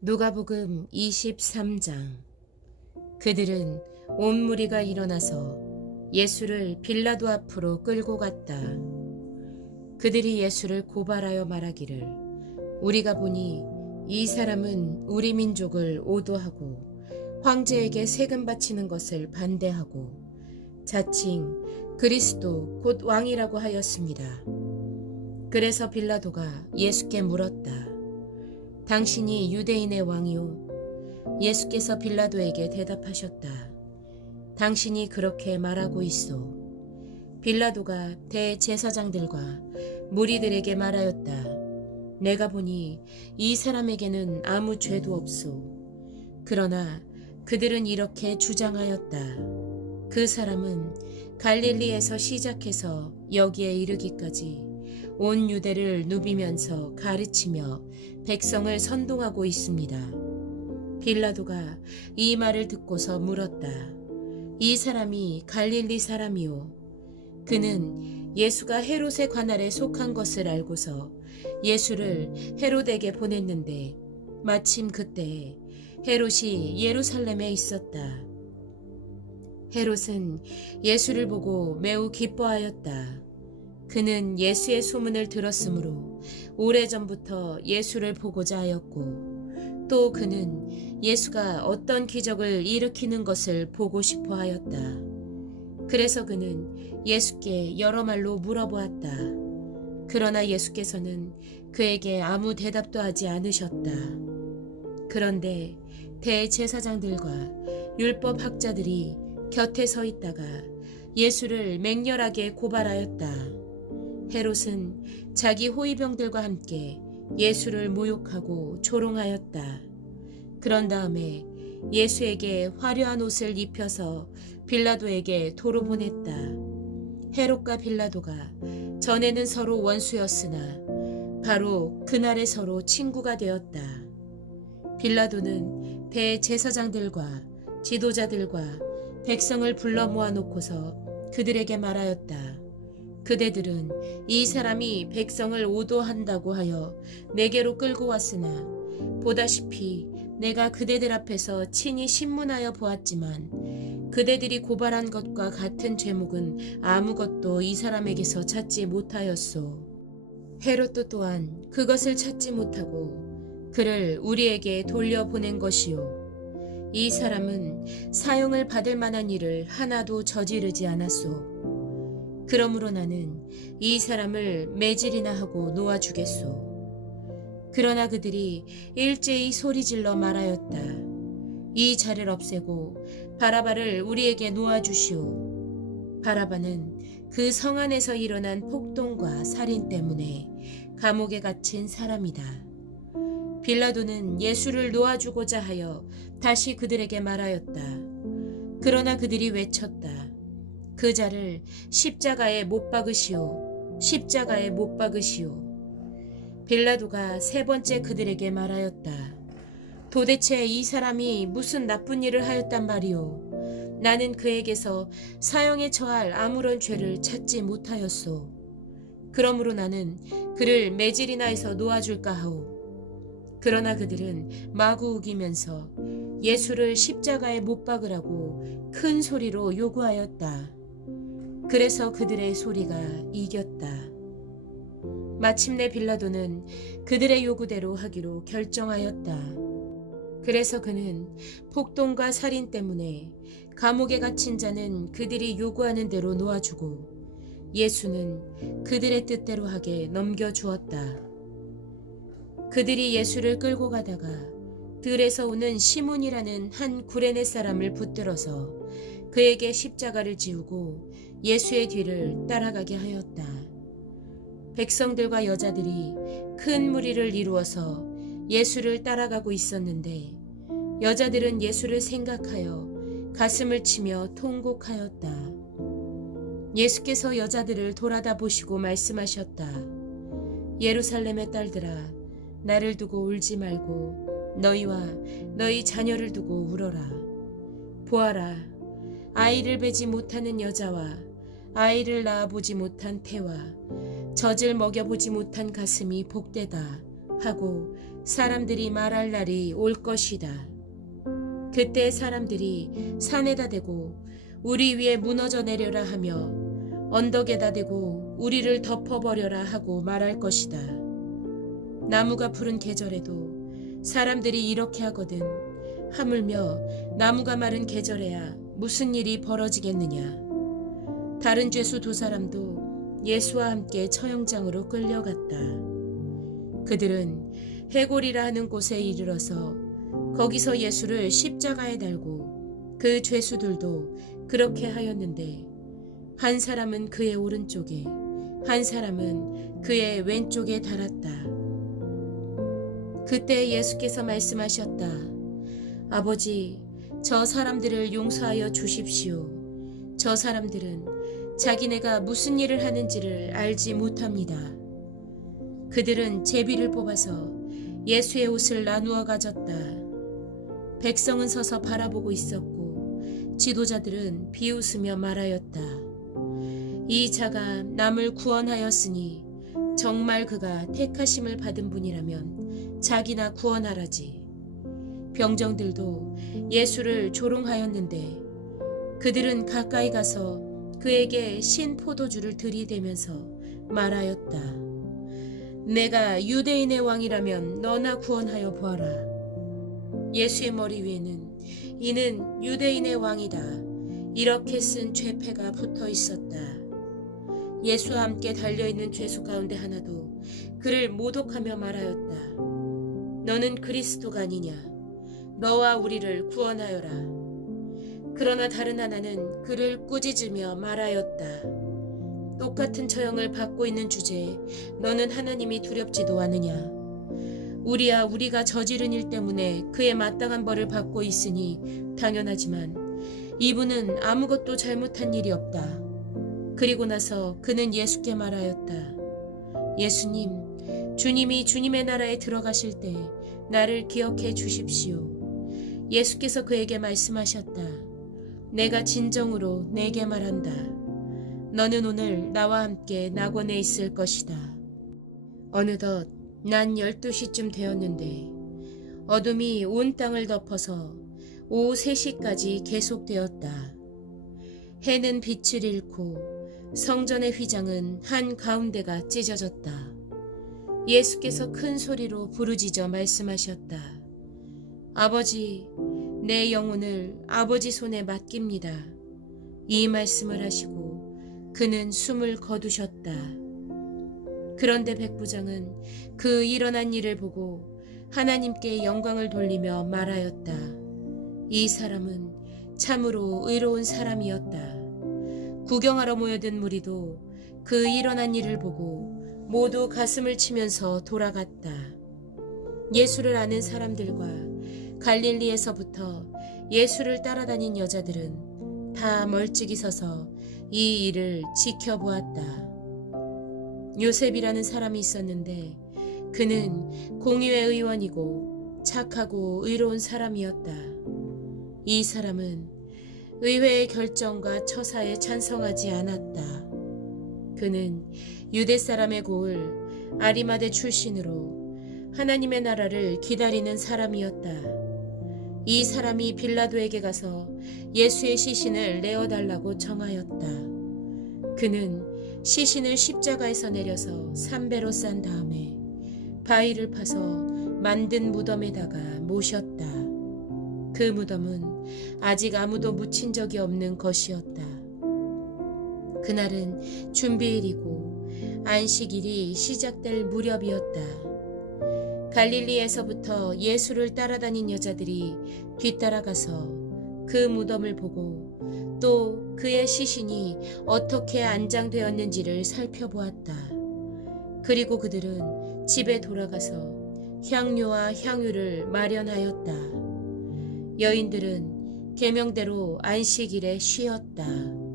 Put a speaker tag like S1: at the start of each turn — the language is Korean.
S1: 누가복음 23장 그들은 온 무리가 일어나서 예수를 빌라도 앞으로 끌고 갔다. 그들이 예수를 고발하여 말하기를 우리가 보니 이 사람은 우리 민족을 오도하고 황제에게 세금 바치는 것을 반대하고 자칭 그리스도 곧 왕이라고 하였습니다. 그래서 빌라도가 예수께 물었다. 당신이 유대인의 왕이오. 예수께서 빌라도에게 대답하셨다. 당신이 그렇게 말하고 있어. 빌라도가 대제사장들과 무리들에게 말하였다. 내가 보니 이 사람에게는 아무 죄도 없소. 그러나 그들은 이렇게 주장하였다. 그 사람은 갈릴리에서 시작해서 여기에 이르기까지 온 유대를 누비면서 가르치며 백성을 선동하고 있습니다. 빌라도가 이 말을 듣고서 물었다. 이 사람이 갈릴리 사람이오. 그는 예수가 헤롯의 관할에 속한 것을 알고서 예수를 헤롯에게 보냈는데 마침 그때 헤롯이 예루살렘에 있었다. 헤롯은 예수를 보고 매우 기뻐하였다. 그는 예수의 소문을 들었으므로 오래전부터 예수를 보고자 하였고 또 그는 예수가 어떤 기적을 일으키는 것을 보고 싶어 하였다. 그래서 그는 예수께 여러 말로 물어보았다. 그러나 예수께서는 그에게 아무 대답도 하지 않으셨다. 그런데 대제사장들과 율법 학자들이 곁에 서 있다가 예수를 맹렬하게 고발하였다. 헤롯은 자기 호위병들과 함께 예수를 모욕하고 조롱하였다. 그런 다음에 예수에게 화려한 옷을 입혀서 빌라도에게 도로 보냈다. 헤롯과 빌라도가 전에는 서로 원수였으나 바로 그날에 서로 친구가 되었다. 빌라도는 대제사장들과 지도자들과 백성을 불러 모아놓고서 그들에게 말하였다. 그대들은 이 사람이 백성을 오도한다고 하여 내게로 끌고 왔으나 보다시피 내가 그대들 앞에서 친히 신문하여 보았지만 그대들이 고발한 것과 같은 죄목은 아무것도 이 사람에게서 찾지 못하였소. 헤롯도 또한 그것을 찾지 못하고 그를 우리에게 돌려보낸 것이요. 이 사람은 사용을 받을 만한 일을 하나도 저지르지 않았소. 그러므로 나는 이 사람을 매질이나 하고 놓아주겠소. 그러나 그들이 일제히 소리질러 말하였다. 이 자를 없애고 바라바를 우리에게 놓아주시오. 바라바는 그 성 안에서 일어난 폭동과 살인 때문에 감옥에 갇힌 사람이다. 빌라도는 예수를 놓아주고자 하여 다시 그들에게 말하였다. 그러나 그들이 외쳤다. 그 자를 십자가에 못 박으시오. 십자가에 못 박으시오. 빌라도가 세 번째 그들에게 말하였다. 도대체 이 사람이 무슨 나쁜 일을 하였단 말이오. 나는 그에게서 사형에 처할 아무런 죄를 찾지 못하였소. 그러므로 나는 그를 매질이나 해서 놓아줄까 하오. 그러나 그들은 마구 우기면서 예수를 십자가에 못 박으라고 큰 소리로 요구하였다. 그래서 그들의 소리가 이겼다. 마침내 빌라도는 그들의 요구대로 하기로 결정하였다. 그래서 그는 폭동과 살인 때문에 감옥에 갇힌 자는 그들이 요구하는 대로 놓아주고 예수는 그들의 뜻대로 하게 넘겨주었다. 그들이 예수를 끌고 가다가 들에서 오는 시몬이라는 한 구레네 사람을 붙들어서 그에게 십자가를 지우고 예수의 뒤를 따라가게 하였다. 백성들과 여자들이 큰 무리를 이루어서 예수를 따라가고 있었는데 여자들은 예수를 생각하여 가슴을 치며 통곡하였다. 예수께서 여자들을 돌아다 보시고 말씀하셨다. 예루살렘의 딸들아, 나를 두고 울지 말고 너희와 너희 자녀를 두고 울어라. 보아라, 아이를 베지 못하는 여자와 아이를 낳아보지 못한 태와 젖을 먹여보지 못한 가슴이 복되다 하고 사람들이 말할 날이 올 것이다. 그때 사람들이 산에다 대고 우리 위에 무너져 내려라 하며 언덕에다 대고 우리를 덮어버려라 하고 말할 것이다. 나무가 푸른 계절에도 사람들이 이렇게 하거든. 하물며 나무가 마른 계절에야 무슨 일이 벌어지겠느냐. 다른 죄수 두 사람도 예수와 함께 처형장으로 끌려갔다. 그들은 해골이라 하는 곳에 이르러서 거기서 예수를 십자가에 달고 그 죄수들도 그렇게 하였는데 한 사람은 그의 오른쪽에 한 사람은 그의 왼쪽에 달았다. 그때 예수께서 말씀하셨다. 아버지, 저 사람들을 용서하여 주십시오. 저 사람들은 자기네가 무슨 일을 하는지를 알지 못합니다. 그들은 제비를 뽑아서 예수의 옷을 나누어 가졌다. 백성은 서서 바라보고 있었고 지도자들은 비웃으며 말하였다. 이 자가 남을 구원하였으니 정말 그가 택하심을 받은 분이라면 자기나 구원하라지. 병정들도 예수를 조롱하였는데 그들은 가까이 가서 그에게 신 포도주를 들이대면서 말하였다. 내가 유대인의 왕이라면 너나 구원하여 보아라. 예수의 머리 위에는 이는 유대인의 왕이다. 이렇게 쓴 죄패가 붙어 있었다. 예수와 함께 달려있는 죄수 가운데 하나도 그를 모독하며 말하였다. 너는 그리스도가 아니냐? 너와 우리를 구원하여라. 그러나 다른 하나는 그를 꾸짖으며 말하였다. 똑같은 처형을 받고 있는 주제에 너는 하나님이 두렵지도 않으냐? 우리야 우리가 저지른 일 때문에 그의 마땅한 벌을 받고 있으니 당연하지만 이분은 아무것도 잘못한 일이 없다. 그리고 나서 그는 예수께 말하였다. 예수님, 주님이 주님의 나라에 들어가실 때 나를 기억해 주십시오. 예수께서 그에게 말씀하셨다. 내가 진정으로 내게 말한다. 너는 오늘 나와 함께 낙원에 있을 것이다. 어느덧 난 12시쯤 되었는데 어둠이 온 땅을 덮어서 오후 3시까지 계속되었다. 해는 빛을 잃고 성전의 휘장은 한 가운데가 찢어졌다. 예수께서 큰 소리로 부르짖어 말씀하셨다. 아버지, 내 영혼을 아버지 손에 맡깁니다. 이 말씀을 하시고 그는 숨을 거두셨다. 그런데 백부장은 그 일어난 일을 보고 하나님께 영광을 돌리며 말하였다. 이 사람은 참으로 의로운 사람이었다. 구경하러 모여든 무리도 그 일어난 일을 보고 모두 가슴을 치면서 돌아갔다. 예수를 아는 사람들과 갈릴리에서부터 예수를 따라다닌 여자들은 다 멀찍이 서서 이 일을 지켜보았다. 요셉이라는 사람이 있었는데 그는 공의회 의원이고 착하고 의로운 사람이었다. 이 사람은 의회의 결정과 처사에 찬성하지 않았다. 그는 유대 사람의 고을 아리마대 출신으로 하나님의 나라를 기다리는 사람이었다. 이 사람이 빌라도에게 가서 예수의 시신을 내어달라고 청하였다. 그는 시신을 십자가에서 내려서 삼배로 싼 다음에 바위를 파서 만든 무덤에다가 모셨다. 그 무덤은 아직 아무도 묻힌 적이 없는 것이었다. 그날은 준비일이고 안식일이 시작될 무렵이었다. 갈릴리에서부터 예수를 따라다닌 여자들이 뒤따라가서 그 무덤을 보고 또 그의 시신이 어떻게 안장되었는지를 살펴보았다. 그리고 그들은 집에 돌아가서 향료와 향유를 마련하였다. 여인들은 계명대로 안식일에 쉬었다.